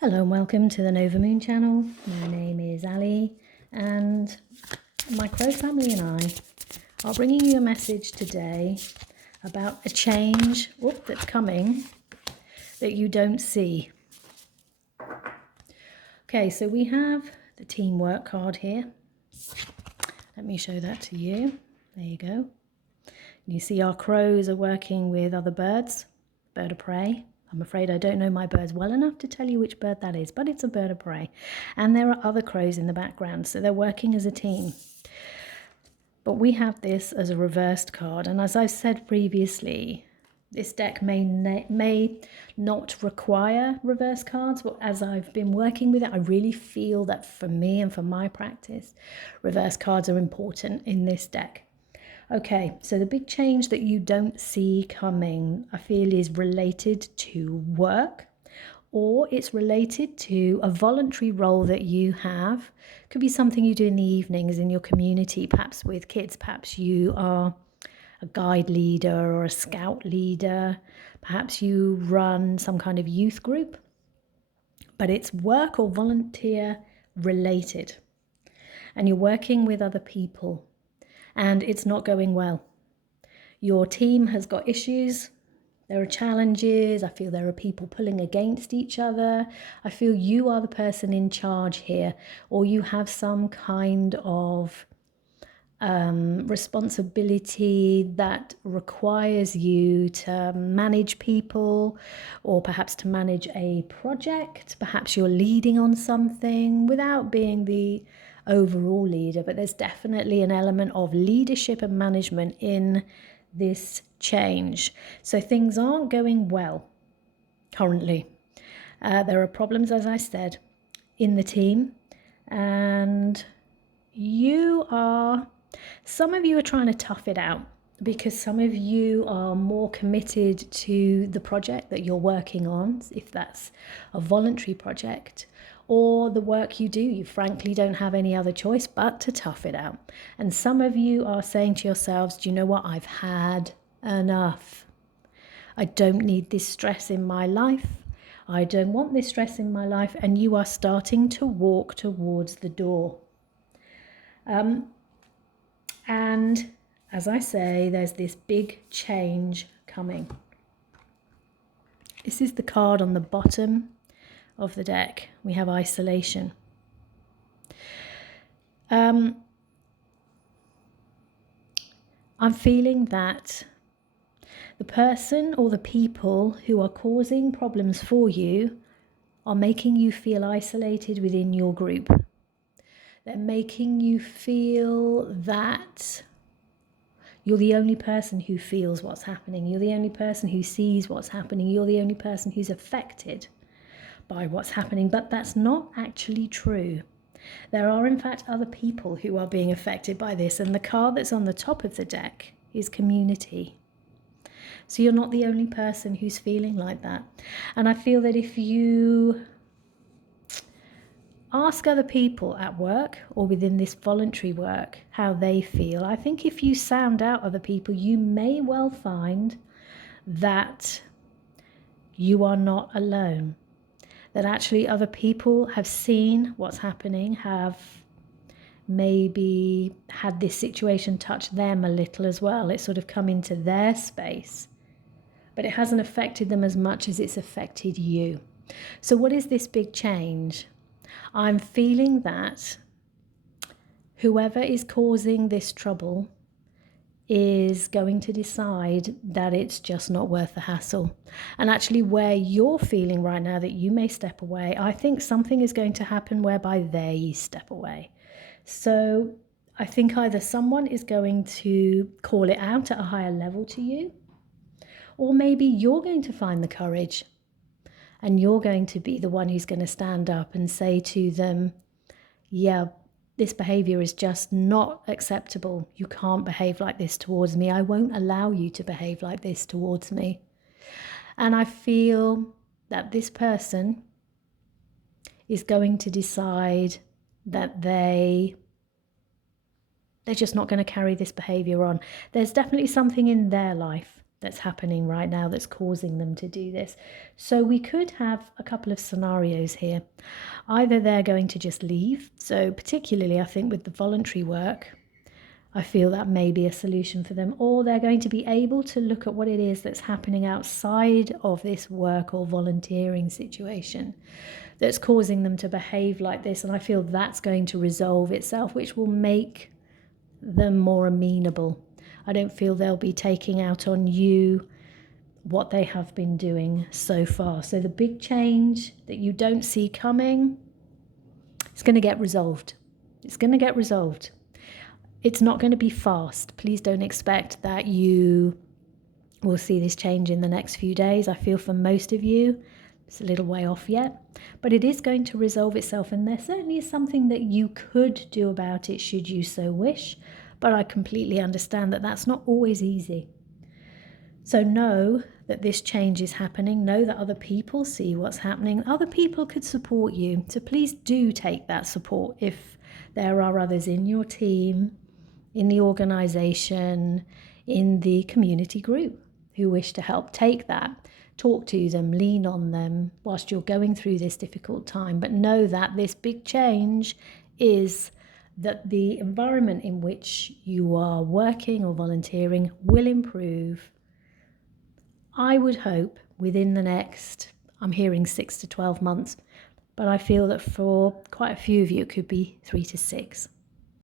Hello and welcome to the Nova Moon channel. My name is Ali and my crow family and I are bringing you a message today about a change that's coming that you don't see. Okay, so we have the teamwork card here. Let me show that to you. There you go. You see our crows are working with other birds, bird of prey. I'm afraid I don't know my birds well enough to tell you which bird that is, but it's a bird of prey. And there are other crows in the background, so they're working as a team. But we have this as a reversed card, and as I've said previously, this deck may not require reverse cards, but as I've been working with it, I really feel that for me and for my practice, reverse cards are important in this deck. Okay, so the big change that you don't see coming, I feel, is related to work, or it's related to a voluntary role that you have. Could be something you do in the evenings in your community, perhaps with kids. Perhaps you are a guide leader or a scout leader. Perhaps you run some kind of youth group, but it's work or volunteer related. And you're working with other people and it's not going well. Your team has got issues. There are challenges. I feel there are people pulling against each other. I feel you are the person in charge here, or you have some kind of responsibility that requires you to manage people, or perhaps to manage a project. Perhaps you're leading on something without being the overall leader, but there's definitely an element of leadership and management in this change. So things aren't going well currently. There are problems, as I said, in the team, and some of you are trying to tough it out because some of you are more committed to the project that you're working on, if that's a voluntary project, or the work you do. You frankly don't have any other choice but to tough it out. And some of you are saying to yourselves, do you know what? I've had enough. I don't need this stress in my life. I don't want this stress in my life. And you are starting to walk towards the door. And as I say, there's this big change coming. This is the card on the bottom of the deck. We have isolation. I'm feeling that the person or the people who are causing problems for you are making you feel isolated within your group. They're making you feel that you're the only person who feels what's happening. You're the only person who sees what's happening. You're the only person who's affected by what's happening. But that's not actually true. There are, in fact, other people who are being affected by this. And the card that's on the top of the deck is community. So you're not the only person who's feeling like that. And I feel that if you ask other people at work or within this voluntary work how they feel, I think if you sound out other people, you may well find that you are not alone. That actually other people have seen what's happening, have maybe had this situation touch them a little as well. It's sort of come into their space, but it hasn't affected them as much as it's affected you. So what is this big change? I'm feeling that whoever is causing this trouble is going to decide that it's just not worth the hassle. And actually where you're feeling right now that you may step away, I think something is going to happen whereby they step away. So I think either someone is going to call it out at a higher level to you, or maybe you're going to find the courage and you're going to be the one who's going to stand up and say to them, yeah, this behavior is just not acceptable. You can't behave like this towards me. I won't allow you to behave like this towards me. And I feel that this person is going to decide that they're just not going to carry this behavior on. There's definitely something in their life that's happening right now that's causing them to do this. So we could have a couple of scenarios here. Either they're going to just leave. So particularly, I think with the voluntary work, I feel that may be a solution for them, or they're going to be able to look at what it is that's happening outside of this work or volunteering situation that's causing them to behave like this. And I feel that's going to resolve itself, which will make them more amenable. I don't feel they'll be taking out on you what they have been doing so far. So the big change that you don't see coming, it's going to get resolved. It's going to get resolved. It's not going to be fast. Please don't expect that you will see this change in the next few days. I feel for most of you, it's a little way off yet, but it is going to resolve itself. And there certainly is something that you could do about it should you so wish. But I completely understand that that's not always easy. So know that this change is happening. Know that other people see what's happening. Other people could support you. So please do take that support if there are others in your team, in the organisation, in the community group who wish to help. Take that, talk to them, lean on them whilst you're going through this difficult time. But know that this big change is that the environment in which you are working or volunteering will improve. I would hope within the next, I'm hearing 6 to 12 months, but I feel that for quite a few of you it could be 3 to 6.